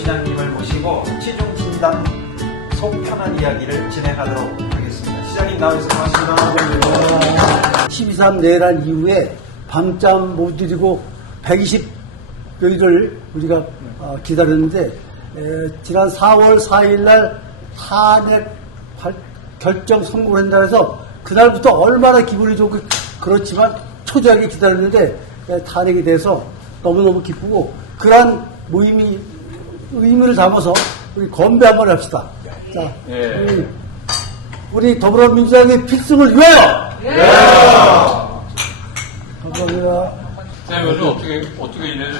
시장님을 모시고 시중 진단 속 편한 이야기를 진행하도록 하겠습니다. 시장님 나와주셔서 고맙습니다. 12.3 내란 이후에 밤잠 못 들이고 120여일을 우리가 기다렸는데 지난 4월 4일 날 탄핵 결정 선고를 한다 해서 그날부터 얼마나 기분이 좋고 그렇지만 초조하게 기다렸는데 탄핵이 돼서 너무너무 기쁘고 그러한 의미를 담아서 우리 건배 한번 합시다. 자, 우리 더불어민주당의 필승을 위하여! 감사합니다. 네, 요즘 어떻게 지내죠,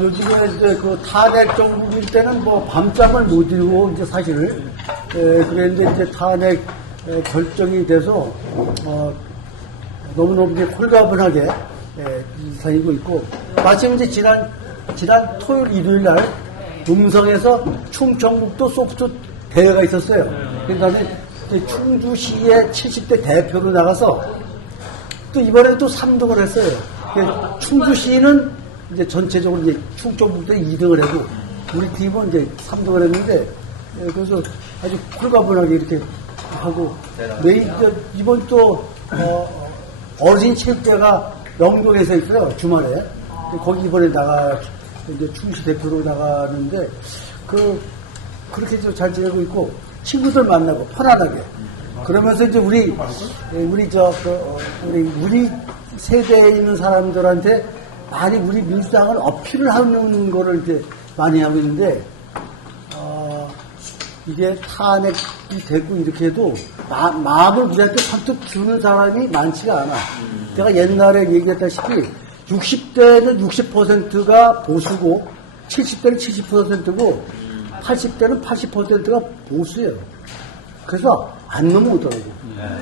요즘에 이제 그 탄핵 정국일 때는 뭐 밤잠을 못 이루고 이제 사실을, 그랬는데 이제 탄핵 결정이 돼서, 너무너무 이제 홀가분하게, 다니고 있고, 마침 이제 지난 토요일, 일요일 날, 음성에서 충청북도 소프트 대회가 있었어요. 그러니까 충주시의 70대 대표로 나가서 또 이번에 또 3등을 했어요. 충주시는 이제 전체적으로 이제 충청북도에 2등을 해도 우리 팀은 이제 3등을 했는데 그래서 아주 홀가분하게 이렇게 하고 이번 또 어르신 체육대회가 영동에서 있어요. 주말에 거기 이번에 이제 충주시 대표로 나가는데 그렇게 잘 지내고 있고 친구들 만나고 편안하게 그러면서 이제 우리 세대에 있는 사람들한테 많이 우리 민주당을 어필을 하는 거를 이제 많이 하고 있는데 이게 탄핵이 되고 이렇게 해도 마음을 우리한테 선뜻 주는 사람이 많지가 않아. 제가 옛날에 얘기했다시피 60대는 60%가 보수고 70대는 70%고 80대는 80%가 보수예요. 그래서 안 넘어오더라고.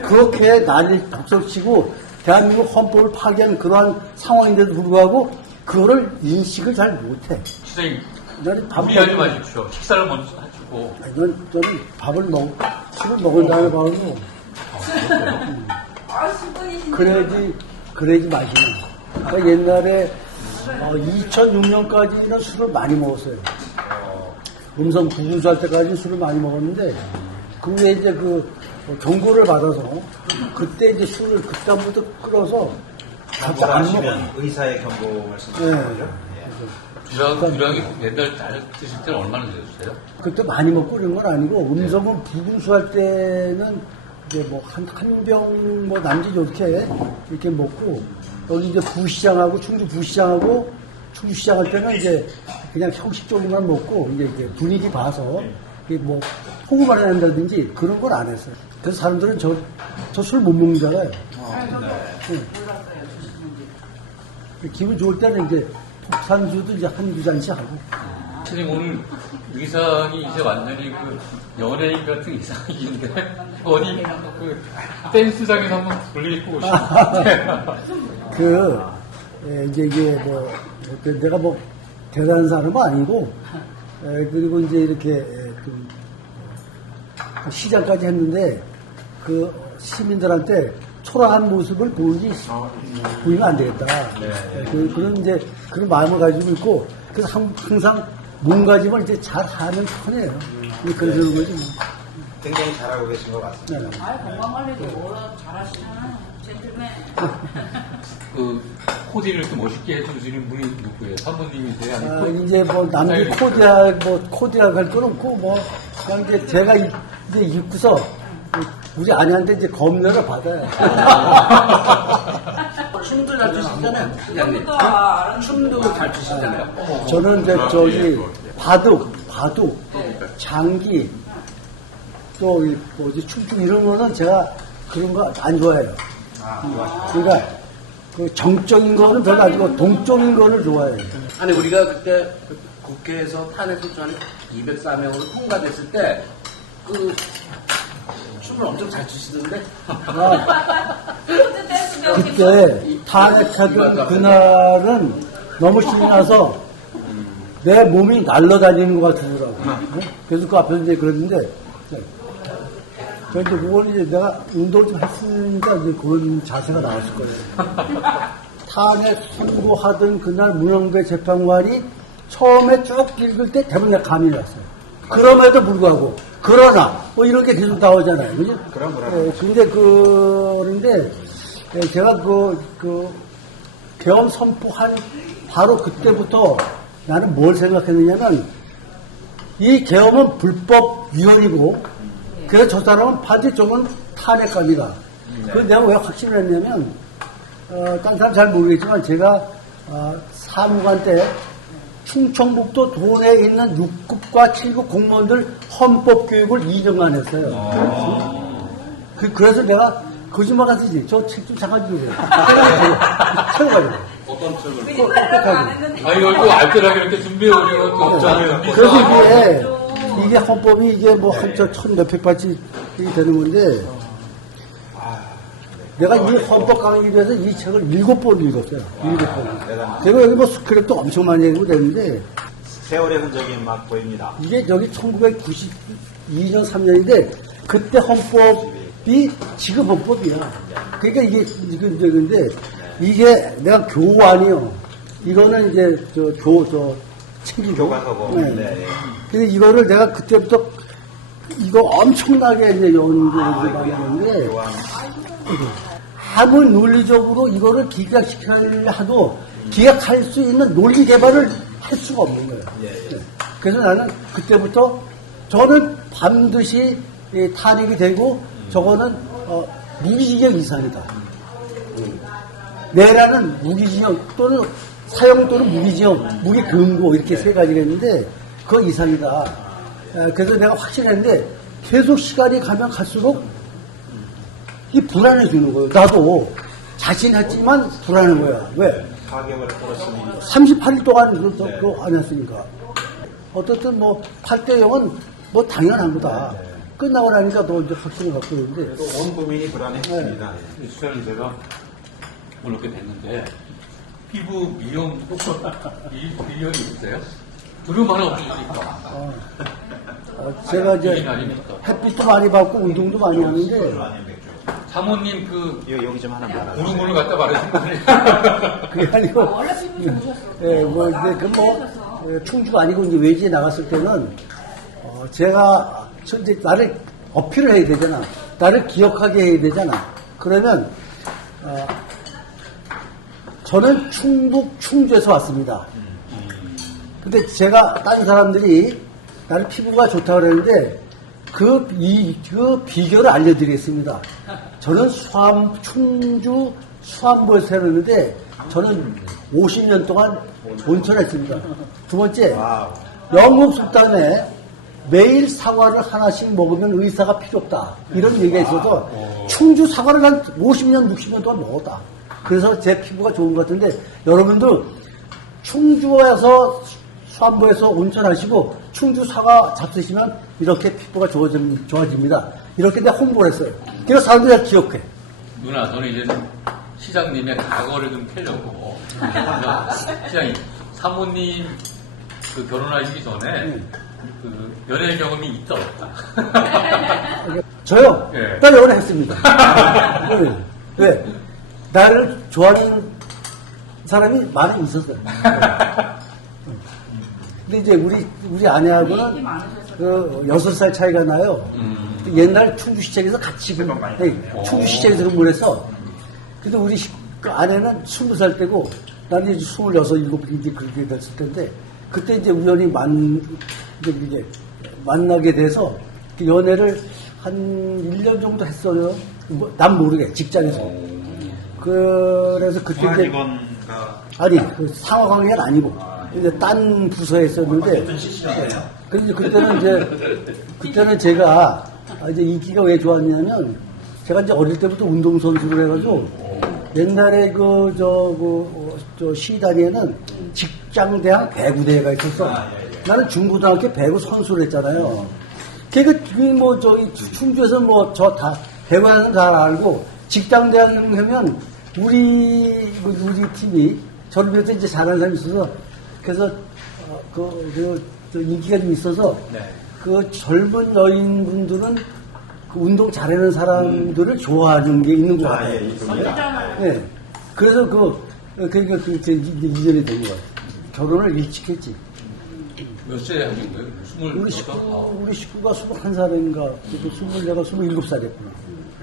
그렇게 난리 독설치고 대한민국 헌법을 파기한 그러한 상황인데도 불구하고 그거를 인식을 잘 못해. 시장님, 무리하지 마십시오. 식사를 먼저 하시고. 저는 술을 먹은 다음에 밥을 먹어. 그래야지 마시는. 그러니까 옛날에 2006년까지는 술을 많이 먹었어요. 음성 구구수 할 때까지 술을 많이 먹었는데 그 후에 이제 경고를 받아서 그때 이제 술을 그때부터 끌어서 경고하시면 의사의 경고 말씀하시는 거죠? 주량이 옛날 잘 드실 때는 얼마나 드셨어요? 그때 많이 먹고 그런 건 아니고 음성은 부구수 할 때는 이제 뭐 한 병 뭐 남짓 이렇게 먹고 여기 이제 부시장하고 충주 시장 할 때는 이제 그냥 형식적으로만 먹고 이제 분위기 봐서 뭐 포구만 한다든지 그런 걸 안 했어요. 그래서 사람들은 저 술 못 먹는잖아요. 기분 좋을 때는 이제 폭탄주도 이제 한두 잔씩 하고. 선생님 오늘 의상이 이제 완전히 연예인 같은 의상인데 어디 댄스장에서 한번 불리고 오시는데 이제 이게 내가 대단한 사람은 아니고 그리고 이제 이렇게 시장까지 했는데 시민들한테 초라한 모습을 보이면 안 되겠다. 그런 마음을 가지고 있고 그래서 항상 몸가짐을 이제 잘 하는 편이에요. 그러는 거지. 굉장히 잘하고 계신 것 같습니다. 건강관리도 잘하시잖아요. 젠틀맨. 코디를 또 멋있게 해주시는 분이 누구예요? 사모님이세요? 아니면 이제 남들 코디라 할 건 없고 그냥 이제 제가 이제 입고서 우리 아내한테 이제 검열을 받아요. 춤도 잘 추시잖아요. 춤도 잘 추시잖아요. 저는 이제 바둑, 장기, 또 춤 이런 거는 제가 그런 거 안 좋아해요. 그러니까 정적인 거는 별로 안 좋아하고 동적인 거를 좋아해요. 아니 우리가 그때 국회에서 탄핵 소추안이 204명으로 통과됐을 때 춤을 엄청 잘 추시던데. 그때 탄핵하던 그날은 너무 신이 나서 내 몸이 날아다니는 것 같더라고. 그래서 그 앞에서 이제 그랬는데, 그런데 그걸 이제 내가 운동을 좀 했으니까 이제 그런 자세가 나왔을 거예요. 탄핵 선고하던 그날 문영배 재판관이 처음에 쭉 읽을 때 대부분 내가 감이 났어요. 그럼에도 불구하고, 그러나, 뭐 이렇게 계속 나오잖아요. 그죠? 그럼. 근데 그런데, 제가 계엄 선포한 바로 그때부터 나는 뭘 생각했느냐면, 이 계엄은 불법 위헌이고, 그래서 저 사람은 반드시 저건 탄핵감이다. 그걸 내가 왜 확신을 했냐면, 딴 사람 잘 모르겠지만, 제가, 사무관 때 충청북도 도내에 있는 6급과 7급 공무원들 헌법 교육을 2년간 했어요. 그래서 내가 거짓말 같으지. 저 책 좀 잠깐 주세요. 채워가지고. 어떤 책을? 이거 알뜰하게 이렇게 준비해오시고 또 없잖아요. 그래서 이게 헌법이 이게 뭐 천 몇백 받지 되는 건데, 내가 이 헌법 강의에 대해서 이 책을 7번 읽었어요. 7번. 제가 여기 뭐 스크립트 엄청 많이 읽고 됐는데, 세월의 흔적이 막 보입니다. 이게 여기 1992년, 3년인데, 그때 헌법이 지금 헌법이야. 그러니까 이게, 근데, 이게 내가 교환이요. 이거는 이제, 책이고. 교과서고. 네. 네. 근데 이거를 내가 그때부터, 이거 엄청나게 이제 연구를 많이 했는데, 교환. 아무 논리적으로 이거를 기각시키려 하도 기각할 수 있는 논리 개발을 할 수가 없는 거예요. 그래서 나는 그때부터 저는 반드시 탄핵이 되고 저거는 무기징역 이상이다. 내라는 무기징역 또는 사형 또는 무기징역, 무기금고 이렇게 세 가지가 있는데 그 이상이다. 그래서 내가 확신했는데 계속 시간이 가면 갈수록 이 불안해지는 거예요. 나도 자신했지만 불안한 거야. 왜? 가격을 풀었으니. 38일 동안 그거 안 했으니까. 어떻든 뭐 8대 0은 뭐 당연한 거다. 끝나고 나니까 또 이제 확신을 갖고 있는데. 그래도 온 국민이 불안했습니다. 수장님 제가 오늘 이렇게 됐는데 피부 미용 미용이 있어요? 두려움 하나 없으시니까. 제가 이제 이게 아닙니까? 햇빛도 많이 받고 운동도 많이 하는데 사모님 이거 여기 좀 하나 말아. 무릎을 갖다 말하신 거 아니에요? 그게 아니고 원래 피부 좋으셨어. 예, 뭐 이제 그뭐 충주가 아니고 이제 외지에 나갔을 때는 제가 이제 나를 어필을 해야 되잖아. 나를 기억하게 해야 되잖아. 그러면 저는 충북 충주에서 왔습니다. 근데 제가 다른 사람들이 나는 피부가 좋다고 그러는데 그 비결을 알려드리겠습니다. 저는 충주 수안보에서 살았는데 저는 50년 동안 온천을 했습니다. 두 번째, 영국 술단에 매일 사과를 하나씩 먹으면 의사가 필요 없다. 이런 얘기가 있어서 충주 사과를 한 50년, 60년 동안 먹었다. 그래서 제 피부가 좋은 것 같은데 여러분도 충주에서 수안보에서 온천하시고 충주 사과 잡수시면 이렇게 피부가 좋아집니다. 이렇게 내가 홍보를 했어요. 그래서 사람들이 다 기억해. 누나, 저는 이제 시장님의 과거를 좀 캐려고. 시장님, 사모님 그 결혼하시기 전에 그 연애 경험이 있다 없다? 저요? 예. 나 연애했습니다. 왜? 나를 좋아하는 사람이 많이 있었어요. 근데 이제 우리 아내하고는 6살 차이가 나요. 옛날 충주시장에서 같이 충주시장에서 근무를 했어. 근데 우리 그 아내는 20살 때고 나는 이제 26, 7 이제 그렇게 됐을 텐데 그때 이제 우연히 이제 만나게 돼서 그 연애를 한 1년 정도 했어요. 난 모르게 직장에서. 그래서 그때 이제 아니 그 상하 관계는 아니고 이제 딴 부서에 있었는데 그런데 그때는 제가 이제 인기가 왜 좋았냐면 제가 이제 어릴 때부터 운동선수를 해가지고 옛날에 저 시단위에는 직장대학 배구대회가 있었어. 나는 중고등학교 배구 선수를 했잖아요. 뭐 저기 충주에서 뭐 저 다 배구하는 잘 알고 직장대학 하면 우리 팀이 저를 비해서 이제 잘하는 사람이 있어서 그래서 인기가 좀 있어서 그 젊은 여인분들은 그 운동 잘하는 사람들을 좋아하는 게 있는 것 같아요. 네. 그래서 이전이 된 거예요. 결혼을 일찍 했지. 몇 살에 하신 거예요? 우리 26? 우리 식구가 21살인가, 24, 27살이었구나.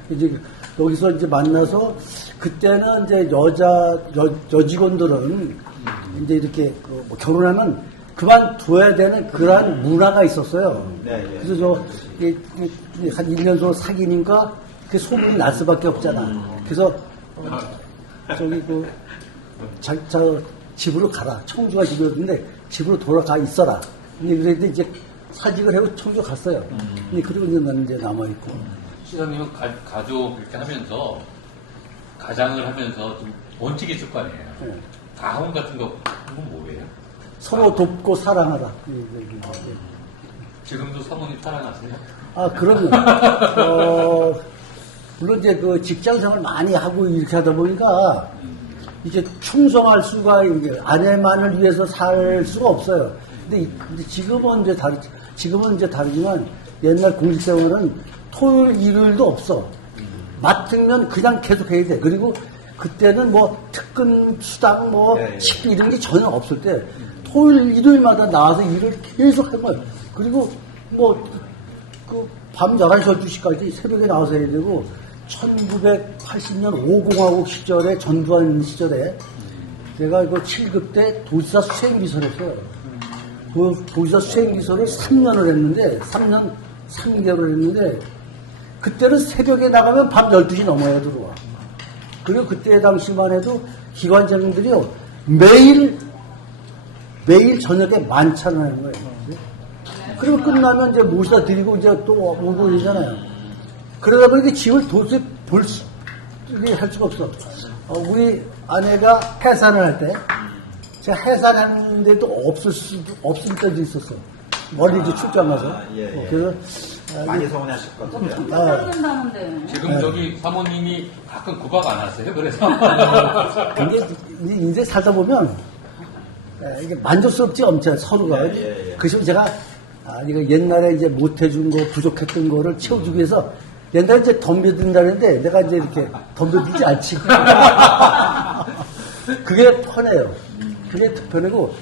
이제 여기서 이제 만나서, 그때는 이제 여직원들은 이제 이렇게 뭐 결혼하면 그만둬야 되는 그러한 문화가 있었어요. 네, 네. 그래서 한 1년 정도 사귀니까 그 소문이 날 수밖에 없잖아. 그래서, 저기 저 집으로 가라. 청주가 집이었는데 집으로 돌아가 있어라. 그랬는데 이제 사직을 하고 청주 갔어요. 그리고 이제 나는 이제 남아있고. 시장님은 가족 이렇게 하면서 가장을 하면서 좀 원칙이 있을 거 아니에요? 네. 가훈 같은 거 그건 뭐예요? 서로 돕고 사랑하라. 지금도 사모님 사랑하세요? 아, 그럼요. 물론 이제 그 직장 생활 많이 하고 이렇게 하다 보니까 이게 충성할 수가, 이제 아내만을 위해서 살 수가 없어요. 근데 지금은 이제 다르지만 옛날 공직 생활은 토요일, 일요일도 없어. 맡으면 그냥 계속 해야 돼. 그리고 그때는 뭐 특근 수당 뭐 네, 식비 이런 게 전혀 없을 때 토요일, 일요일마다 나와서 일을 계속 한 거예요. 그리고 뭐 밤 11시, 12시까지 새벽에 나와서 해야 되고 1980년 5공화국 시절에 전두환 시절에 제가 이거 7급 때 도지사 수행비서를 했어요. 그 도지사 수행비서를 3년을 했는데 3년 3개월을 했는데 그때는 새벽에 나가면 밤 12시 넘어야 들어와. 그리고 그때 당시만 해도 기관장들이요 매일 저녁에 만찬을 하는 거예요. 그리고 끝나면 이제 모시다 드리고 이제 또 오고 그러잖아요. 그러다 보니까 집을 도저히 할 수가 없어. 우리 아내가 해산을 할 때, 제가 해산하는데도 없을 때도 있었어. 멀리 이제 출장 가서. 예. 그래서, 많이 서운하실 것 같은데요. 짜증난다는데. 지금 저기 사모님이 가끔 구박 안 하세요? 그래서 근데 이제 살다 보면, 이게 만족스럽지 않죠, 서로가. 예. 그래서 제가, 이거 옛날에 이제 못해준 거, 부족했던 거를 채워주기 위해서, 옛날에 이제 덤벼든다는데, 내가 이제 이렇게 덤벼들지 않지. 그게 편해요. 그게 편하고,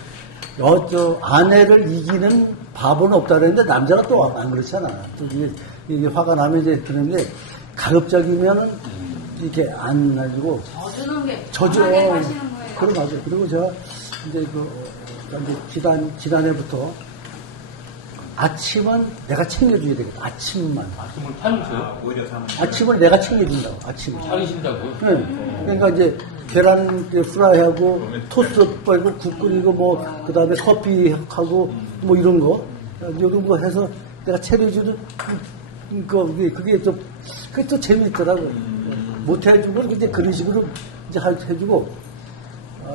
아내를 이기는 바보는 없다 그랬는데, 남자가 또 안 그렇잖아. 또 이게 화가 나면 이제 그러는데, 가급적이면은, 이렇게 안 해주고, 져주는 게 저죠. 편하게 사시는 거예요. 그래, 맞아요. 그리고 제가 이제 지난해부터 아침은 내가 챙겨줘야 되겠다. 아침만. 아침을 타면서요? 오히려 사는 아침을 내가 챙겨준다고, 아침을. 차리신다고요? 네. 그러니까 이제 계란 프라이하고 토스트 빼고 국 끓이고 뭐, 그 다음에 커피하고 뭐 이런 거. 이런 거 해서 내가 차려주는 그게 또 재미있더라고. 못 해주고 이제 그런 식으로 이제 해주고,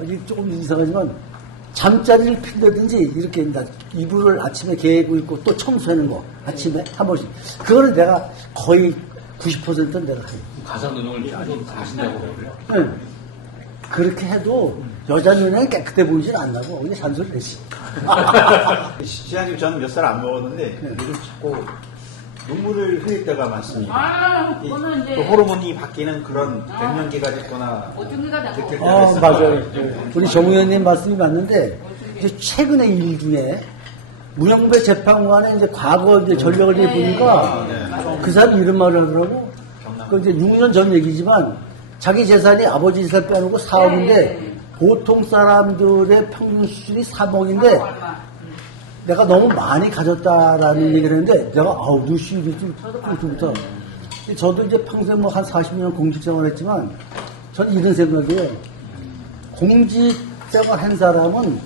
이게 조금 이상하지만 잠자리를 핀다든지 이렇게 이불을 아침에 개고 있고 또 청소하는 거 아침에 한 번씩 그거는 내가 거의 90%는 내가 해요. 가사노동을 좀 하신다고 그래요? 네. 그렇게 해도 여자 눈에는 깨끗해 보이진 않나고 그냥 잔소리 내지. 시장님 저는 몇 살 안 먹었는데 요즘 자꾸 눈물을 흘릴 때가 많습니다. 그거는 이제 또 호르몬이 바뀌는 그런 갱년기가 됐거나 보증기가 되고. 느낄 때가 있어요. 맞아요. 우리 정 의원님 말씀이 맞는데 이제 최근의 일 중에 문영배 재판관의 이제 과거 이제 전력을 보니까 그 사람 이런 말을 하더라고. 그 이제 6년 전 얘기지만 자기 재산이 아버지 재산 빼놓고 4억인데 보통 사람들의 평균 수준이 3억인데 내가 너무 많이 가졌다라는 얘기를 했는데 내가 누시를 좀부터 저도 이제 평생 뭐 한 40년 공직생활 했지만 저는 이런 생각이에요. 공직생활 한 사람은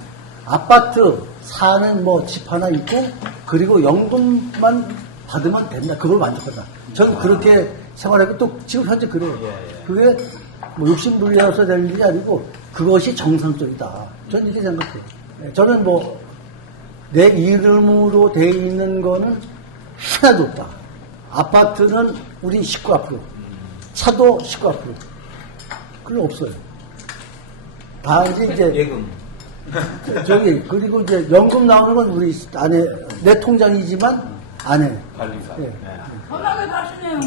아파트 사는 뭐 집 하나 있고 그리고 연금만 받으면 된다. 그걸 만족한다. 저는 그렇게 생활하고 또 지금 현재 그래요. 그게 뭐 욕심부려서 될 일이 아니고 그것이 정상적이다. 저는 이렇게 생각해요. 저는 뭐 내 이름으로 돼 있는 거는 하나도 없다. 아파트는 우리 식구 앞으로, 차도 식구 앞으로. 그건 없어요. 다 이제 예금. 그리고 이제 연금 나오는 건 우리 아내, 내 통장이지만 아내. 관리사. 예. 편하게 사시네요.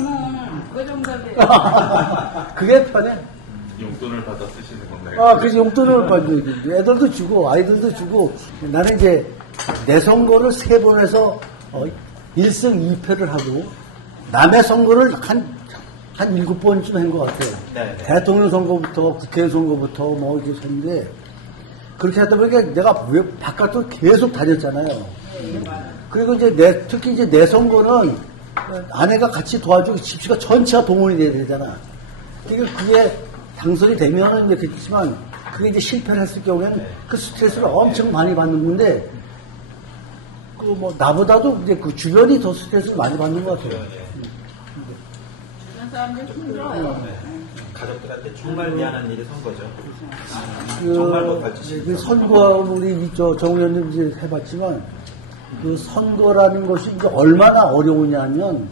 그 정도인데. 그게 편해. 용돈을 받아 쓰시는 건가요? 그래서 용돈을 받고, 애들도 주고, 아이들도 주고, 나는 이제 내 선거를 3번 해서 1승 2패를 하고 남의 선거를 한 7번쯤 한 것 같아요. 네, 네. 대통령 선거부터 국회 선거부터 뭐 이렇게 했는데 그렇게 하다 보니까 내가 왜 바깥으로 계속 다녔잖아요. 그리고 이제 특히 이제 내 선거는 아내가 같이 도와주고 집시가 전체가 동원이 돼야 되잖아. 그러니까 그게 당선이 되면은 이제 그렇지만 그게 이제 실패를 했을 경우에는 그 스트레스를 엄청 많이 받는 건데 그 뭐 나보다도 이제 그 주변이 더 스트레스를 많이 받는 것 같아요. 주변 사람들 힘들어요. 가족들한테 정말 미안한 일이 선거죠. 그, 정말 못할 짓이. 그 선거 우리 정 의원님 이제 해봤지만 그 선거라는 것이 이제 얼마나 어려우냐면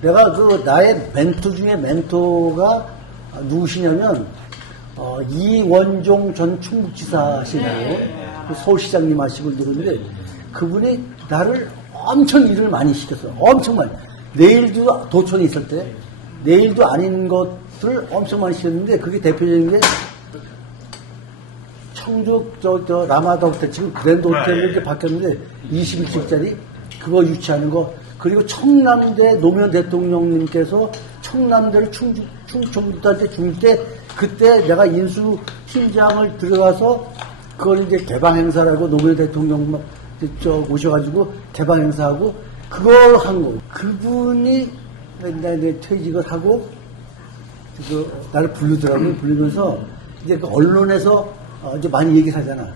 내가 그 나의 멘토 중에 멘토가 누구시냐면 이원종 전 충북지사시라고 그 서울시장님 하시고 그러는데 그분이 나를 엄청 일을 많이 시켰어. 엄청 많이. 내일도 도촌에 있을 때 내일도 아닌 것들 엄청 많이 시켰는데 그게 대표적인 게 청주 라마다 호텔 지금 그랜드 호텔로 이렇게 바뀌었는데 21층짜리 그거 유치하는 거 그리고 청남대 노무현 대통령님께서 청남대를 충청북도한테 줄 때 그때 내가 인수 팀장을 들어가서 그걸 이제 개방 행사라고 노무현 대통령 오셔가지고 개방 행사하고 그걸 한 거. 그분이 이제 퇴직을 하고 나를 부르더라고요. 부르면서 이제 그 언론에서 이제 많이 얘기를 하잖아.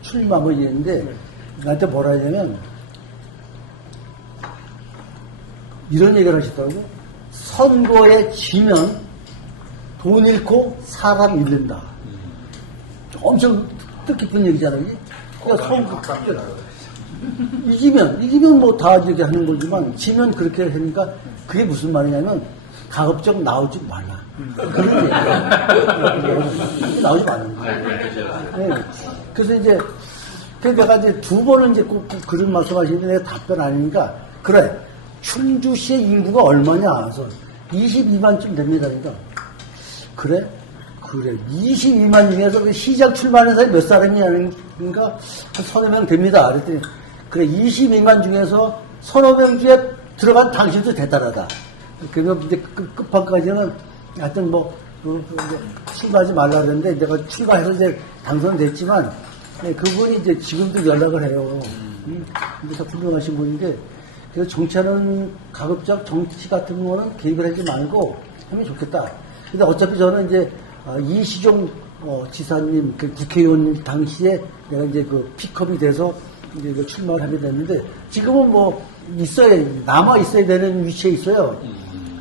출마 뭐 이랬는데 나한테 뭐라 하냐면 이런 얘기를 하시더라고. 선거에 지면 돈 잃고 사람 잃는다. 엄청 뜻깊은 얘기잖아요. 그러니까 선거 이기면 뭐 다 이렇게 하는 거지만 지면 그렇게 하니까 그게 무슨 말이냐면 가급적 나오지 말라. 그런 얘기야. 나오지 말라는 거야. 네. 그래서 이제 내가 이제 2번은 이제 꼭 그런 말씀하시는데 내가 답변 아니니까 그래 충주시의 인구가 얼마냐 그래서 22만쯤 됩니다. 그러니까 그래 22만 중에서 그 시장 출마하는 사람이 몇 사람이냐는 그러니까 한 서너 명 됩니다. 그랬더니 그래 22만 중에서 서너 명 중에 들어간 당신도 대단하다. 그러면 이제 끝판까지는 하여튼 출마하지 말라 그랬는데 내가 출마해서 이제 당선됐지만 그분이 이제 지금도 연락을 해요. 그래서 훌륭하신 분인데 그래서 정치하는 가급적 정치 같은 거는 개입을 하지 말고 하면 좋겠다. 근데 어차피 저는 이제 이시종 지사님 그 국회의원 당시에 내가 이제 그 픽업이 돼서 이제 출마를 하게 됐는데 지금은 남아 있어야 되는 위치에 있어요.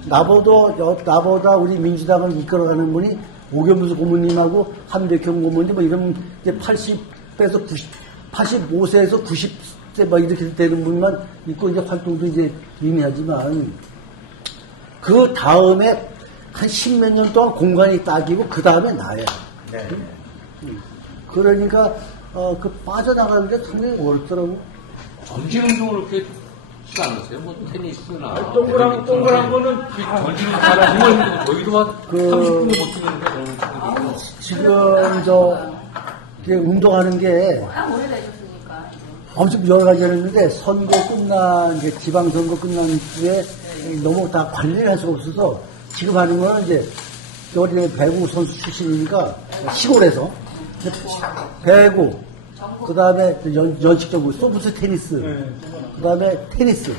나보다 우리 민주당을 이끌어가는 분이 오겸수 고모님하고 한백형 고모님 뭐 이런 이제 85세에서 90세 막 이렇게 되는 분만 있고 이제 활동도 이제 이미 하지만 그 다음에 한 10몇 년 동안 공간이 딱이고 그 다음에 나야. 네. 그러니까 그 빠져나가는 게 상당히 어렵더라고. 전진 운동을 그렇게 쉽지 않으세요? 뭐 테니스나 동그란 거는 전진 운동 잘하시면 저희도 한 30분도 못 뛰는데 지금 이게 운동하는 게 워낙 오래되셨으니까. 엄청 여러 가지 했는데 이제 지방선거 끝난 후에 너무 다 관리를 할 수가 없어서 지금 하는 거는 이제 우리 배구 선수 출신이니까 시골에서 배구 그 다음에 연식적으로 소프트 테니스 그 다음에 테니스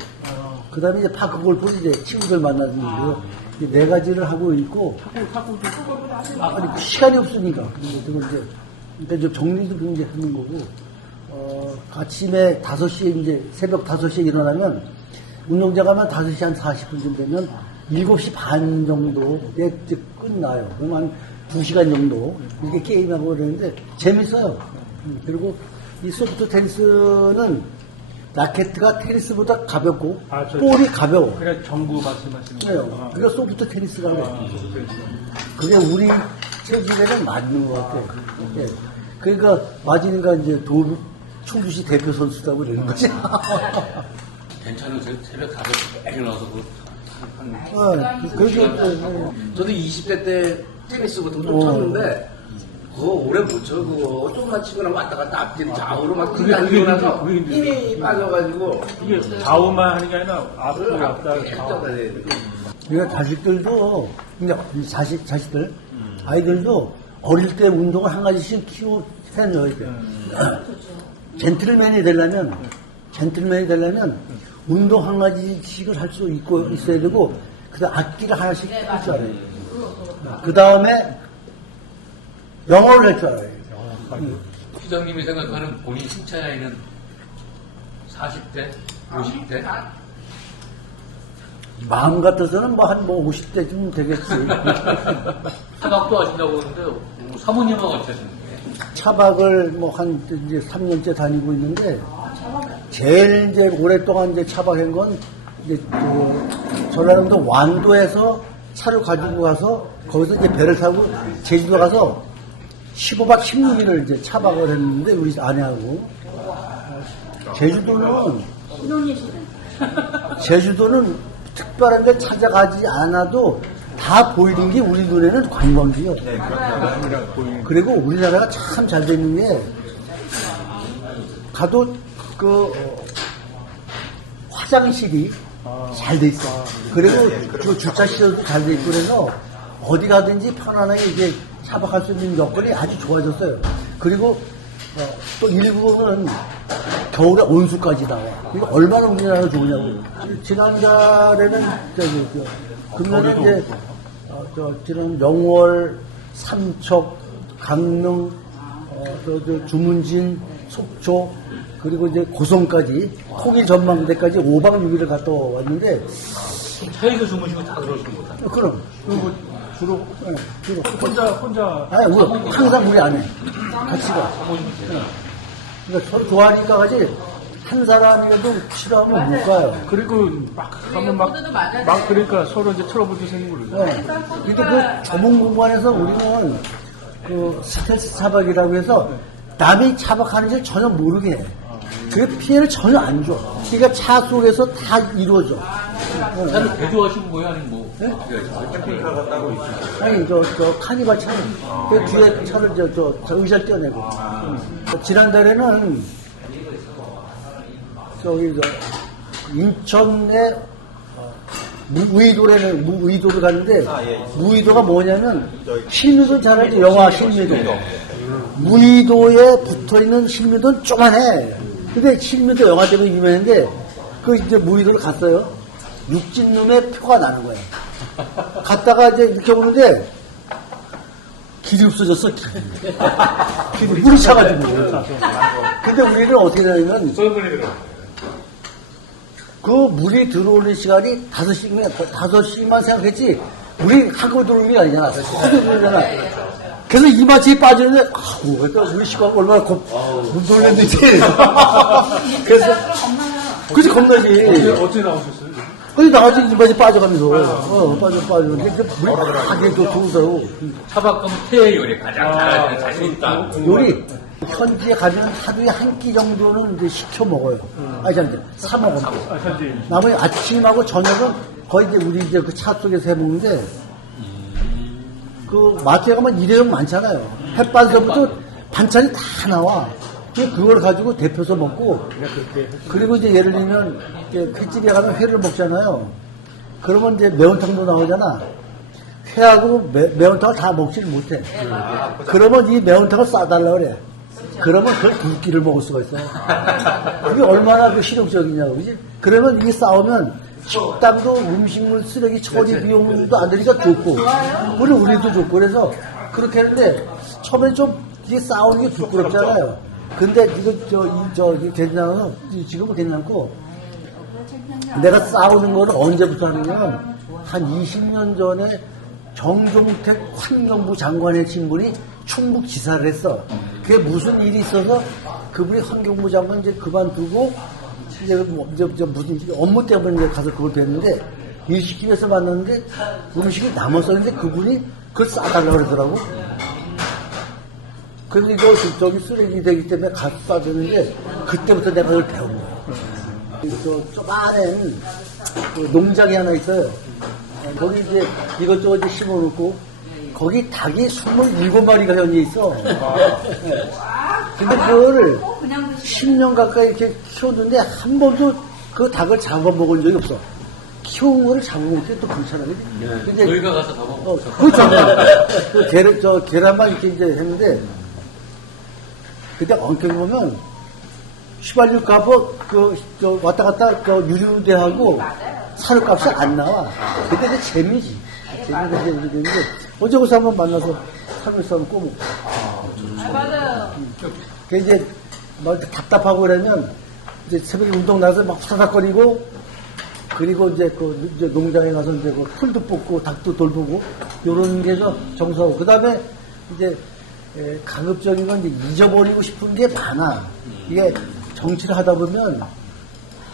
그 다음에 이제 파크 골프 이제 친구들 만나는 거예요. 네 가지를 하고 있고 아니 시간이 없으니까 그러니까 이제 정리도 굉장히 하는 거고 아침에 5시에 이제 새벽 5시에 일어나면 운동장 가면 5시 한 40분쯤 되면 7시 반 정도에 이제 끝나요. 그럼 한 2시간 정도 이렇게 게임하고 그러는데 재밌어요. 그리고 이 소프트 테니스는 라켓가 테니스보다 가볍고 볼이 가벼워. 그래 정부 말씀하시는 네, 거예요. 그러니까 소프트 테니스가 그게 우리 체질에는 맞는 것 같아요. 예. 그러니까 맞으니까 이제 충주시 대표 선수라고 그러는 거지. 괜찮으세요? 새벽 5시 일어나서 그렇게 저도 20대 때 테니스 같은 거 좀 쳤는데 그거 오래 못 쳐, 그거. 조금만 치고 나면 왔다 갔다 앞뒤로 좌우로 막 그게 뛰고 나서 그게 이제- 힘이 빠져가지고. 이게 좌우만 하는 게 아니라 앞으로 왔다 좌우. 우리가 자식들도, 근데 이 자식들, 아이들도 어릴 때 운동을 한 가지씩 해놓아야 돼. 젠틀맨이 되려면 운동 한 가지씩을 할 수 있어야 되고, 그 다음 악기를 하나씩 할 줄 알아야 돼. 그 다음에 영어를 할 줄 알아야 돼. 시장님이 생각하는 본인 신체 나이는 40대? 50대? 마음 같아서는 뭐 한 50대쯤 되겠지. 차박도 하신다고 그러는데 사모님하고 같이 하시는 거예요? 차박을 뭐 한 이제 3년째 다니고 있는데, 제일 이제 오랫동안 이제 차박한 건 이제 전라남도 완도에서 차를 가지고 가서 거기서 이제 배를 타고 제주도 가서 15박 16일을 이제 차박을 했는데 우리 아내하고 제주도는 특별한 데 찾아가지 않아도 다 보이는 게 우리 눈에는 관광지요. 네, 그렇죠. 그리고 우리나라가 참 잘 돼 있는 게 가도 화장실이 잘 돼 있어. 그리고 그 주차 시설도 잘 돼 있고 그래서 어디 가든지 편안하게 이제 차박할 수 있는 여건이 아주 좋아졌어요. 그리고 또 일부는 겨울에 온수까지 나와. 이거 얼마나 우리나라가 좋으냐고. 지난달에는 금년에 이제 지난 영월, 삼척, 강릉, 주문진, 속초, 그리고 이제 고성까지 통일 전망대까지 5박 6일을 갔다 왔는데. 차에서 주무시고 다 그러시는 거다. 그럼. 그리고 주로 네, 주로. 혼자 아니, 항상 우리 안에 같이 가. 그러니까 서로 좋아하니까 가지 한 사람이라도 싫어하면 못 가요. 그리고 막 하면 막 그러니까 서로 이제 트러블도 생기고 그러죠. 네. 그러니까 그 좁은 공간에서 우리는 그 스텔스 차박이라고 해서 남이 차박하는지 전혀 모르게 해. 그 피해를 전혀 안 줘. 그러니까 차 속에서 다 이루어져. 차를 개조하신 거예요? 아니면 뭐? 네? 캠핑카가 따로 있어요. 아니, 카니발 차는, 그 뒤에 차를, 의자를 떼어내고. 지난달에는, 인천에, 무의도를 갔는데, 무의도가 뭐냐면, 신미도 잘 알죠? 영화 신미도. 무의도에 붙어 있는 신미도는 쪼만해. 근데 신미도 영화 때문에 유명한데, 이제 무의도를 갔어요. 육진놈의 표가 나는 거야. 갔다가 이제 이렇게 오는데 길이 없어졌어. 길이 물이 차가지고. 근데 우리는 어떻게 되냐면 그 물이 들어오는 시간이 5시만 생각했지 우리 하고 들어오는 게 아니잖아. 하고 들어오잖아. 그래서 이마치에 빠지는데 우리 시간 얼마나 놀랬는지. 그래서 그치 겁나지. 어떻게 나오셨어요? 거기 나가서 이마치 빠져가면서 빠져가는데 물이 하게 또 좋더라고. 차박 가면 태의 요리 가장 잘하시는 자신 있다. 요리 현지에 가면 하루에 한 끼 정도는 이제 시켜 먹어요. 사 먹어요. 현지. 나머지 아침하고 저녁은 거의 이제 우리 이제 그 차 속에서 해 먹는데 그 마트에 가면 일회용 많잖아요. 햇반서부터 반찬이 다 나와. 그걸 가지고 데펴서 먹고 그리고 이제 예를 들면 횟집에 가면 회를 먹잖아요. 그러면 이제 매운탕도 나오잖아. 회하고 매운탕을 다 먹지를 못해. 그러면 이 매운탕을 싸달라 그래. 그러면 그걸 두 끼를 먹을 수가 있어. 그게 얼마나 실용적이냐고, 그지? 그러면 이게 싸우면 식당도 음식물 쓰레기 처리 비용도 안 되니까 좋고, 우리도 좋고, 그래서 그렇게 했는데, 처음에 좀 이게 싸우는 게 부끄럽잖아요. 근데 이거, 괜찮아서, 지금은 괜찮고, 내가 싸우는 거는 언제부터 하냐면, 한 20년 전에 정종택 환경부 장관의 친분이 충북 지사를 했어. 그게 무슨 일이 있어서 그분이 환경부 장관 이제 그만두고 이제 무슨 업무 때문에 이제 가서 그걸 뵀는데 일시키기 위해서 만났는데 음식이 남았었는데 그분이 그걸 싸달라고 그러더라고. 그래서 이거 저기 쓰레기 되기 때문에 가서 싸줬는데 그때부터 내가 그걸 배운 거야. 조그마한 농장이 하나 있어요. 거기 이제 이것저것 심어놓고 거기 닭이 27마리가 현재 있어. 네. 근데 그거를 그냥 드시면 10년 가까이 이렇게 키웠는데 한 번도 그 닭을 잡아먹은 적이 없어. 키운 거를 잡아먹을 때 또 괜찮아요. 근데 저희가 가서 다 먹고 그렇죠. 계란만 이렇게 이제 했는데, 그때 엉켜서 보면, 휘발유 값은 왔다 갔다 유류대하고 사료값이 안 나와. 그때 이제 재미지. 재미가 이제 이렇게 되는데, 어제 거기서 한번 만나서 살면서 한번 꼬먹고. 맞아요. 그 이제 막 답답하고 그러면, 이제 새벽에 운동 나서 막 후다닥거리고, 그리고 이제 이제 농장에 가서 이제 풀도 뽑고 닭도 돌보고 요런 게 정서하고 그 다음에 이제 가급적인 건 이제 잊어버리고 싶은 게 많아. 이게 정치를 하다 보면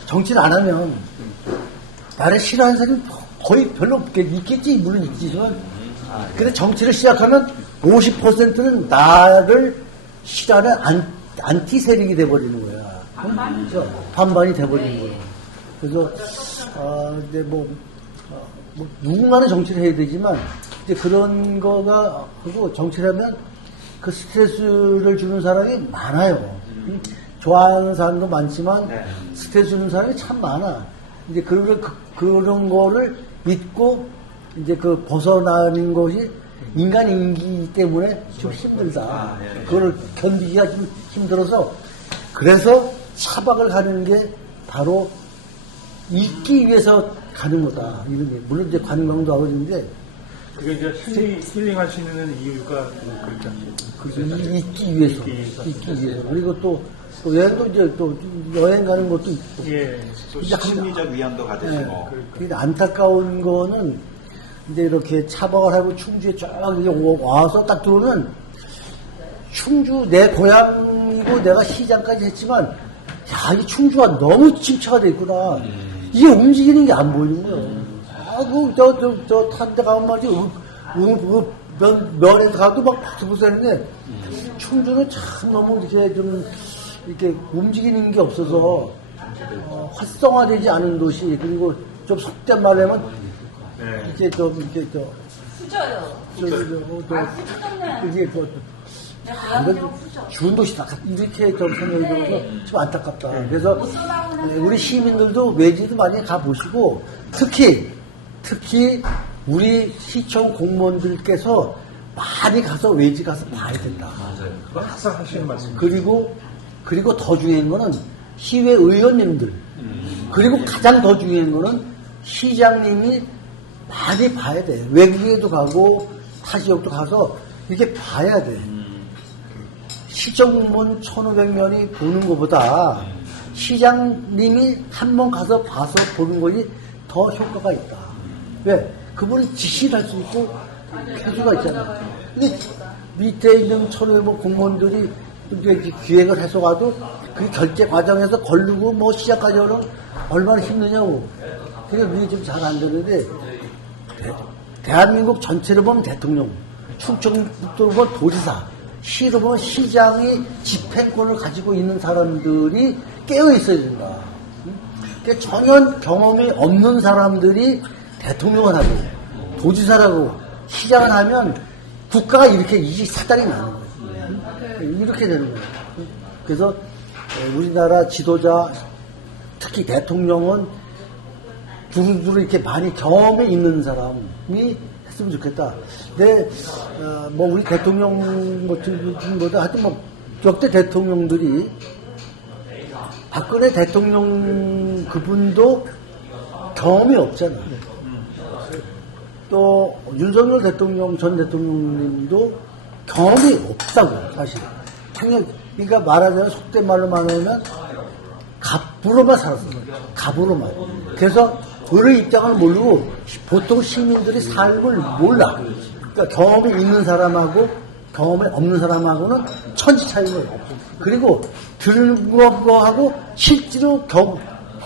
정치를 안 하면 나를 싫어하는 사람이 거의 별로 있겠지 물론 있지만 근데 정치를 시작하면 50%는 나를 싫어하는 안티 세력이 돼버리는 거야. 반반이죠. 반반이 돼버리는 거야. 그래서 이제 누군가는 정치를 해야 되지만 이제 그런 거가 그리고 정치를 하면 그 스트레스를 주는 사람이 많아요. 좋아하는 사람도 많지만 스트레스 주는 사람이 참 많아. 이제 그런 거를 믿고 이제 그 벗어나는 것이 인간이기 때문에 좀 힘들다. 그걸 견디기가 좀 힘들어서 그래서 차박을 가는 게 바로 잊기 위해서 가는 거다. 이런 게. 물론 이제 관광도 하고 있는데, 그게 이제 힐링할 수 있는 이유가 그렇지 않습니까? 잊기 위해서. 잊기 위해서. 그리고 또 여행도 이제 또 여행 가는 것도 있고. 예. 또 심리적 위안도 가지시고. 근데 안타까운 거는 이제 이렇게 차박을 하고 충주에 쫙 와서 딱 들어오면 충주 내 고향이고 내가 시장까지 했지만 야, 이 충주가 너무 침체가 돼 있구나. 이게 움직이는 게 안 보이는 거예요. 탄 데 가면 말이지, 면에 가도 막 부스부스했는데, 충주는 참 너무 이렇게 좀, 이렇게 움직이는 게 없어서, 활성화되지 않은 도시, 그리고 좀 속된 말로 하면, 이렇게 후져요. 이게 좋은 도시다. 이렇게 좀 생각이 들어서 좀 안타깝다. 그래서 우리 시민들도 외지도 많이 가보시고 특히 우리 시청 공무원들께서 많이 가서 외지 가서 봐야 된다. 맞아요. 항상 하시는 말씀. 그리고 더 중요한 거는 시의회 의원님들 그리고 가장 더 중요한 거는 시장님이 많이 봐야 돼. 외국에도 가고 타 지역도 가서 이렇게 봐야 돼. 시청 공무원 1,500명이 보는 것보다 시장님이 한 번 가서 봐서 보는 것이 더 효과가 있다. 왜? 그분이 지시를 할 수 있고 표주가 있잖아. 근데 밑에 있는 1,500명 공무원들이 이렇게 기획을 해서 가도 그 결제 과정에서 걸르고 뭐 시작까지 하면 얼마나 힘드냐고. 그게 그게 좀 잘 안 되는데 대한민국 전체로 보면 대통령, 충청북도로 보면 도지사, 시로 보면 시장이 집행권을 가지고 있는 사람들이 깨어 있어야 된다. 그러니까 전혀 경험이 없는 사람들이 대통령을 하고 도지사라고 시장을 하면 국가가 이렇게 이 사단이 나는 거예요. 이렇게 되는 거예요. 그래서 우리나라 지도자, 특히 대통령은 두루두루 이렇게 많이 경험이 있는 사람이 했으면 좋겠다. 근데 뭐 우리 대통령 같은 분보다 하여튼 뭐 역대 대통령들이 박근혜 대통령 그분도 경험이 없잖아. 또 윤석열 대통령 전 대통령님도 경험이 없다고 사실. 그러니까 말하자면 속된 말로 말하면 갑부로만 살았어요. 갑으로만. 그래서 그의 입장을 모르고 보통 시민들이 삶을 몰라. 그러니까 경험이 있는 사람하고 경험이 없는 사람하고는 천지 차이인 거예요. 그리고 들은 거하고 실제로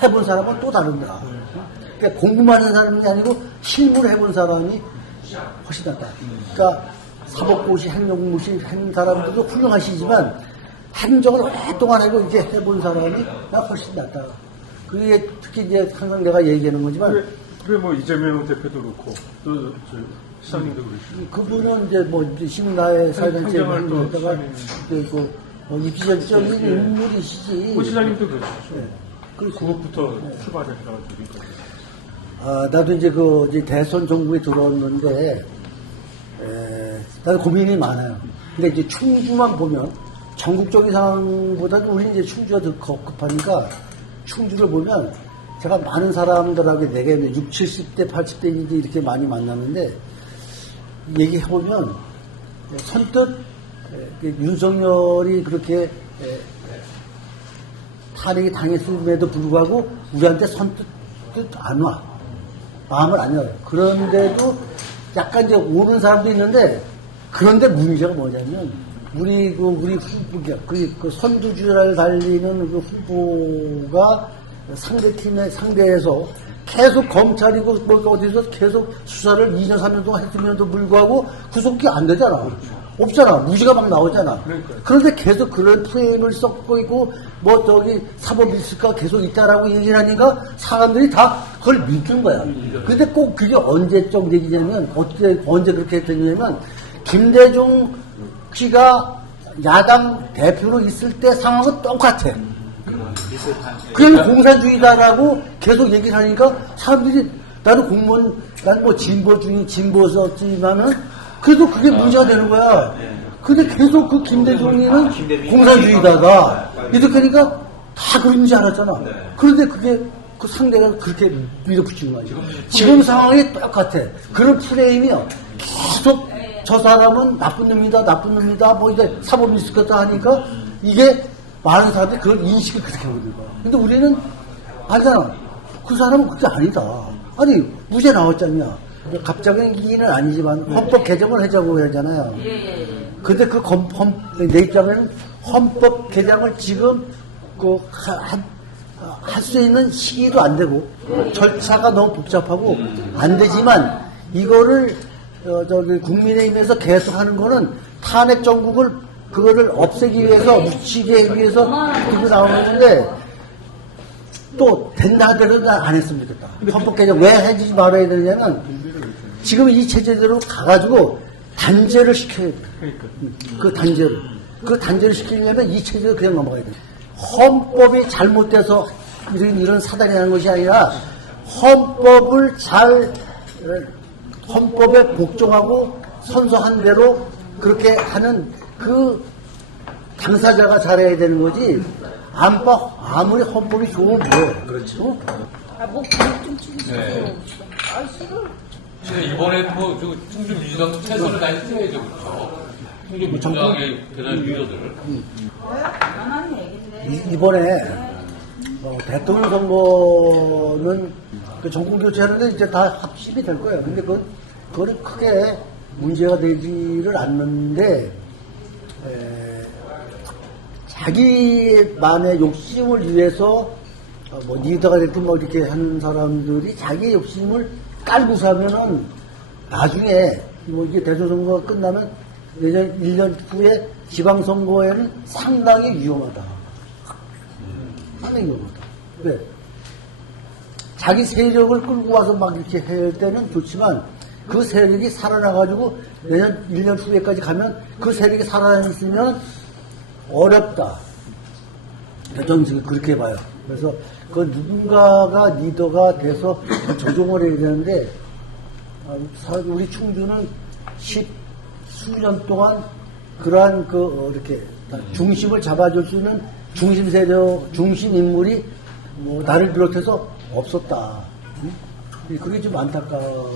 해본 사람은 또 다른다. 그러니까 공부만 하는 사람이 아니고 실무를 해본 사람이 훨씬 낫다. 그러니까 사법고시, 행정고시 한 사람들도 훌륭하시지만 행정을 오랫동안 하고 이제 해본 사람이 나 훨씬 낫다. 그게 특히 이제 항상 내가 얘기하는 거지만. 그래 뭐 이재명 대표도 그렇고 또 시장님도 그러시고. 그분은 이제 뭐 이제 신나의 사회단체 행정활동 활동에다가 시장님. 그 입지적인 인물이시지. 고 시장님도 그러시죠. 네. 그것부터 출발하셔가지고. 나도 이제 이제 대선 정부에 들어왔는데, 나도 고민이 많아요. 근데 이제 충주만 보면, 전국적인 상황보다도 우리 이제 충주가 더 급하니까, 충주를 보면, 제가 많은 사람들하고 내게 60, 70대, 80대 이제 이렇게 많이 만났는데, 얘기해보면, 선뜻, 윤석열이 그렇게, 탄핵이 당했음에도 불구하고, 우리한테 선뜻 안 와. 마음을 안 열어요. 그런데도 약간 이제 오는 사람도 있는데, 그런데 문제가 뭐냐면, 우리 후보가, 그 선두주자를 달리는 그 후보가 상대에서 계속 검찰이고 뭐 어디서 계속 수사를 2년, 3년 동안 했음에도 불구하고 구속이 안 되잖아. 없잖아. 무죄가 막 나오잖아. 그런데 계속 그런 프레임을 썩고 있고, 뭐 저기 사법리스크가 계속 있다라고 얘기를 하니까 사람들이 다 그걸 믿는 거야. 근데 꼭 그게 언제적 얘기냐면, 언제 그렇게 되냐면, 김대중 씨가 야당 대표로 있을 때 상황은 똑같아. 그냥 공산주의다라고 계속 얘기를 하니까 사람들이, 나는 공무원, 난 뭐 진보였지만은, 그래도 그게 문제가 되는 거야. 근데 계속 그 김대중이는 공산주의다가 이렇게 하니까 다 그런 줄 알았잖아. 그런데 그게 그 상대가 그렇게 밀어붙이는 거야. 지금 상황이 똑같아. 그런 프레임이요. 계속 저 사람은 나쁜 놈이다, 뭐 이제 사법 리스크다 하니까 이게 많은 사람들이 그런 인식을 그렇게 하고 있는 거야. 근데 우리는 아니잖아. 그 사람은 그게 아니다. 아니, 무죄 나왔잖냐. 갑자기는 아니지만 헌법 개정을 하자고 하잖아요. 근데 내 입장에는 헌법 개정을 지금 할 수 있는 시기도 안 되고 절차가 너무 복잡하고 안 되지만 이거를 국민의힘에서 계속하는 거는 탄핵 정국을 그거를 없애기 위해서 묻히기 위해서 들고 나오는 건데 또 된다 하더라도 안 했으면 좋겠다. 헌법 개정 왜 해주지 말아야 되냐면 지금 이 체제대로 가가지고 단죄를 시켜야 돼. 그 단죄를 시키려면 이 체제로 그냥 넘어가야 돼. 헌법이 잘못돼서 이런 사단이 하는 것이 아니라 헌법에 복종하고 선서한 대로 그렇게 하는 그 당사자가 잘해야 되는 거지. 아무리 헌법이 좋으면 뭐해. 그렇죠. 목좀 축이세요. 아, 싫어. 근데 이번에 뭐 충주 민주당도 최선을 다해서 뛰어야죠, 그렇죠? 충주 민주당의 대단한 리더들. 가만히 얘기인데. 이번에 대통령 선거는 그 정권 교체하는데 이제 다 합심이 될 거예요. 근데 그거는 크게 문제가 되지를 않는데 자기만의 욕심을 위해서 뭐 리더가 됐든 뭐 이렇게 하는 사람들이 자기의 욕심을 깔고서 하면은 나중에 뭐 이게 대선 선거가 끝나면 내년 1년 후에 지방선거에는 상당히 위험하다. 상당히 위험하다. 왜? 자기 세력을 끌고 와서 막 이렇게 할 때는 좋지만 그 세력이 살아나가지고 내년 1년 후에까지 가면 그 세력이 살아있으면 어렵다. 저는 그렇게 봐요. 그래서 그 누군가가 리더가 돼서 조종을 해야 되는데 우리 충주는 수년 동안 그러한 이렇게 중심을 잡아줄 수 있는 중심 세력, 중심 인물이 뭐 나를 비롯해서 없었다. 그게 좀 안타까워요.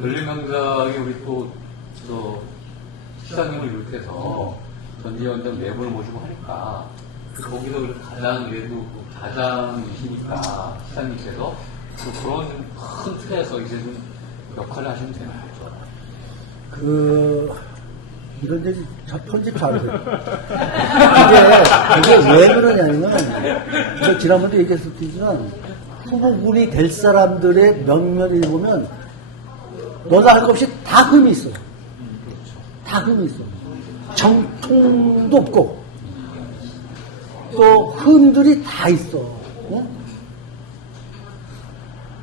열린강당이 우리 또 시장님을 비롯해서 전지현장 네 분을 모시고 하니까 거기서 가장 그래도 가장이시니까 시장님께서 그런 큰 틀에서 이제 좀 역할을 하시면 되나요? 이런 데 편집 잘해요. 이게 왜 그러냐면, 저 지난번에 얘기했었지만, 후보군이 될 사람들의 면면을 보면, 너나 할 것 없이 다 흠이 있어. 다 흠이 있어. 정통도 없고, 또 흠들이 다 있어. 응?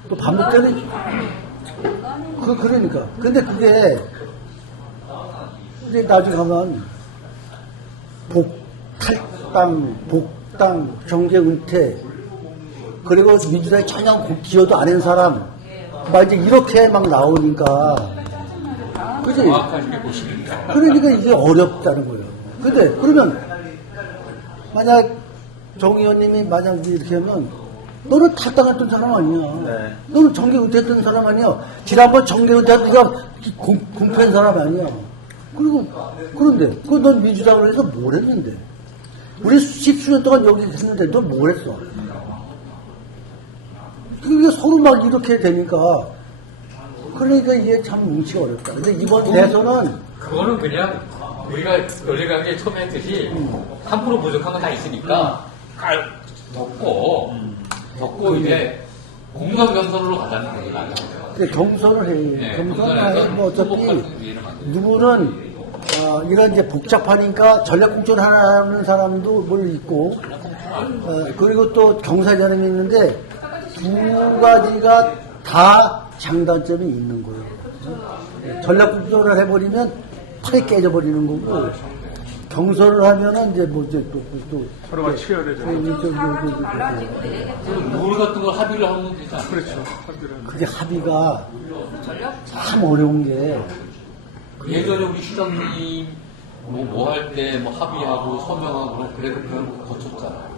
또 반복되는 그러니까. 근데 그게, 이제 나중에 가면, 복당, 정계 은퇴, 그리고 민주당에 전혀 기여도 안 한 사람, 막 이제 이렇게 막 나오니까, 그지? 정확하게 보시니까. 그러니까 이게 어렵다는 거예요. 근데, 그러면, 만약 정 의원님이 만약 이렇게 하면, 너는 탈당했던 사람 아니야. 네. 너는 정계 은퇴했던 사람 아니야. 지난번 정계 은퇴한 네가 공표한 사람 아니야. 그리고, 그런데, 넌 민주당을 해서 뭘 했는데? 우리 십수년 동안 여기 있었는데 넌 뭘 했어? 그게 서로 막 이렇게 되니까, 그러니까 이게 참 뭉치가 어렵다. 근데 이번 대선은, 그거는 그냥 우리가 연례강에 처음에 했듯이 3% 부족한 건 다 있으니까 덮고 이제 공감 경선으로 가자는 거죠. 나는. 근데 경선을 해. 네, 경선을 경선에서 해. 뭐 어차피, 후보까지 이해는 안 돼요. 누구는, 이런 이제 복잡하니까 전략공천 하는 사람도 뭘 있고, 그리고 또 경사전임이 있는데, 두 가지가 다 장단점이 있는 거예요. 전략공천을 해버리면 팔이 깨져버리는 거고, 경선을 하면은 이제 뭐 이제 또 서로가 치열해져. 룰 같은 걸 합의를 하면 되지 않아요? 그렇죠. 그게 합의가 참 어려운 게, 예전에 우리 시장님 뭐 할 때 뭐 합의하고 서명하고 그래도 그런 거 거쳤잖아요.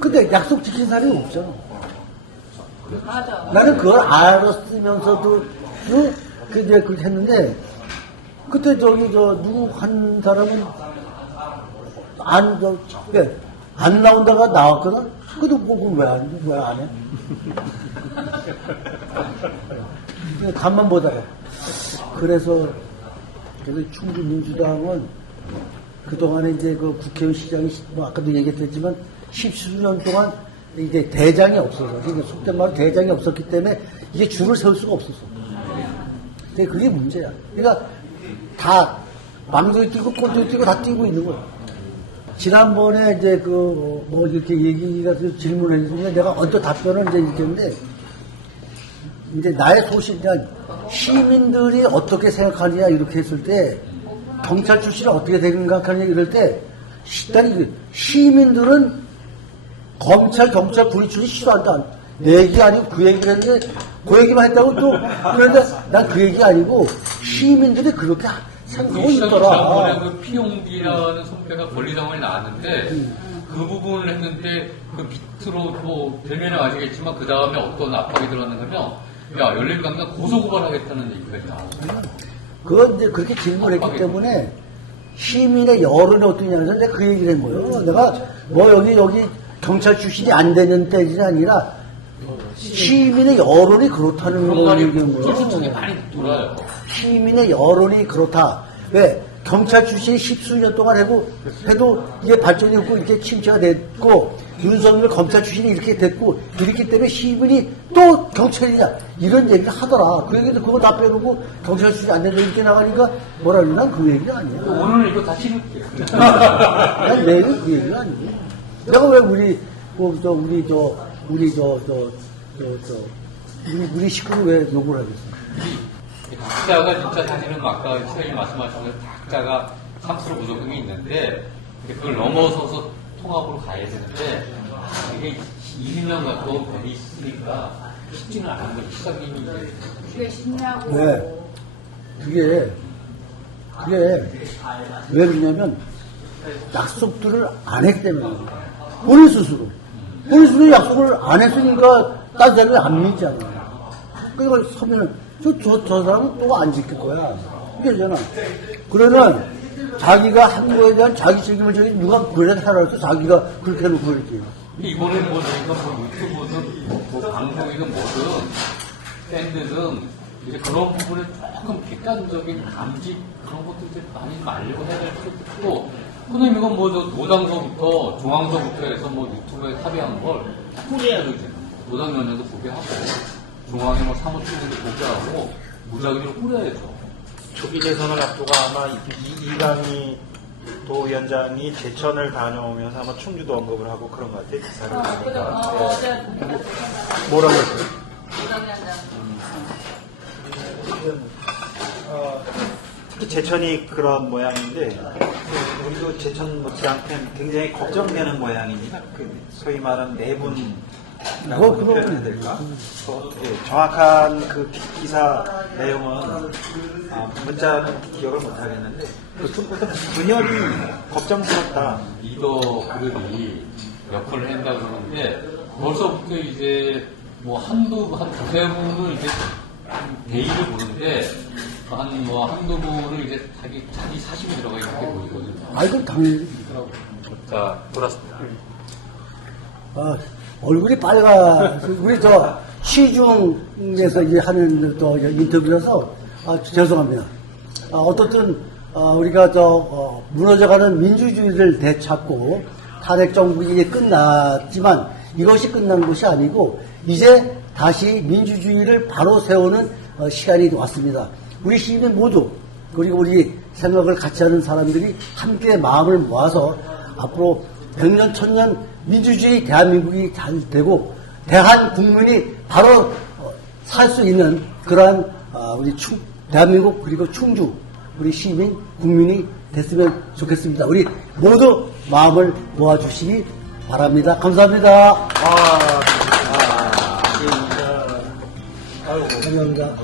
근데 약속 지킨 사람이 없잖아. 맞아. 나는 그걸 알았으면서도, 이제 그렇게 했는데, 그때 누구 한 사람은, 안 나온다가 나왔거든? 그래도 그건 왜 안 해? 그냥 간만 보다가. 그래서 충주 민주당은 그동안에 이제 그 국회의원 시장이, 뭐 아까도 얘기했지만, 10수년 동안 이제 대장이 없어서, 그러니까 속된 말로 대장이 없었기 때문에 이게 줄을 세울 수가 없었어. 근데 그게 문제야. 그러니까 다 망도 뛰고 꼴도 뛰고 다 뛰고 있는 거야. 지난번에 이제 뭐 이렇게 얘기가 질문을 해주면 내가 언뜻 답변을 이제 이렇게 했는데, 이제 나의 소신, 그러니까 시민들이 어떻게 생각하느냐 이렇게 했을 때, 경찰 출신이 어떻게 생각하느냐 이럴 때, 일단 시민들은 검찰, 경찰, 군인 출신 싫어한다. 내 얘기 아니고 그 얘기를 했는데, 그 얘기만 했다고 또, 그런데 난 그 얘기 아니고, 시민들이 그렇게 생각하고 지난번에 있더라. 그 피용기라는 선배가 권리당원이 나왔는데 그 부분을 했는데 그 밑으로 뭐 별명은 아시겠지만 그 다음에 어떤 압박이 들어갔냐면 야 열린강당 고소고발하겠다는 얘기가 있다. 그건 이제 그렇게 질문했기 때문에 시민의 여론이 어떠냐면서 내가 그 얘기를 한 거예요. 내가 뭐 여기 경찰 출신이 안 되는 때가 아니라 시민의 여론이 그렇다는 걸 얘기한 소식이 거예요. 많이 돌아요. 시민의 여론이 그렇다. 왜? 경찰 출신이 10수년 동안 해도 이게 발전이 없고 이렇게 침체가 됐고, 윤석열 검찰 출신이 이렇게 됐고, 이렇기 때문에 시민이 또 경찰이냐, 이런 얘기를 하더라. 그 얘기도 그거 다 빼놓고 경찰 출신이 안 된다 이렇게 나가니까 뭐라 그러나 난 그 얘기가 아니야. 오늘 이거 다 싫을게요. 난 내 얘기 그 얘기가 아니야. 내가 왜 우리 식구를 왜 욕을 하겠어? 각자가 진짜 사실은 아까 시장님 말씀하신 것처럼 각자가 3% 부족함이 있는데 그걸 넘어서서 통합으로 가야 되는데 이게 20년 갖고 별이 있으니까 쉽지는 않은 거지. 시장님이 이제 왜 쉽냐고. 왜? 그게 왜 그러냐면 약속들을 안 했기 때문에 본인 스스로 약속을 안 했으니까 딴 사람이 안 믿잖아. 그러니까 서면은 저 사람은 또 안 지킬 거야. 이게잖아. 그러면 자기가 한 거에 대한 자기 책임을 져야지 누가 그래 살아서 자기가 그렇게 해놓고 그랬지. 이번에 뭐 저희가 뭐 유튜브든 뭐 방송이든 뭐든 밴드든 이제 그런 부분에 조금 객관적인 감지 그런 것들 많이 말려고 해야 될 수도 있고 선생님 이건 뭐 노당서부터 중앙서부터 해서 뭐 유튜브에 합의한 걸 뿌려야죠 이제 노당위원회도 보게 하고 중앙에 뭐 사무총장도 보게 하고 무작위로 뿌려야죠. 초기 대선을 앞두고 아마 이강희 도위원장이 제천을 다녀오면서 아마 충주도 언급을 하고 그런 것 같아요. 기사를 보니까. 어제 뭐라고 했어요? 특히 제천이 그런 모양인데 우리도 제천 못지않게 굉장히 걱정되는 모양입니다. 그 소위 말하는 내분이라고 표현해야 될까? 예, 정확한 그 기사 내용은 문자 기억을 못 하겠는데 분열이 걱정스럽다. 리더 그룹이 역할을 한다 그러는데 벌써부터 이제 뭐 한 두세 분을 이제 대의를 보는데 한두 분을 이제 자기 사심이 들어가 있는 게 보이거든요. 아이고, 당연히. 자, 돌았습니다. 얼굴이 빨가. 우리 시중에서 이제 하는 인터뷰라서, 죄송합니다. 어떻든, 우리가 무너져가는 민주주의를 되찾고, 탄핵 정국이 끝났지만, 이것이 끝난 것이 아니고, 이제 다시 민주주의를 바로 세우는 시간이 왔습니다. 우리 시민 모두, 그리고 우리 생각을 같이 하는 사람들이 함께 마음을 모아서 앞으로 100년, 1000년 민주주의 대한민국이 잘 되고 대한 국민이 바로 살 수 있는 그러한 우리 대한민국 그리고 충주 우리 시민, 국민이 됐으면 좋겠습니다. 우리 모두 마음을 모아주시기 바랍니다. 감사합니다. 감사합니다.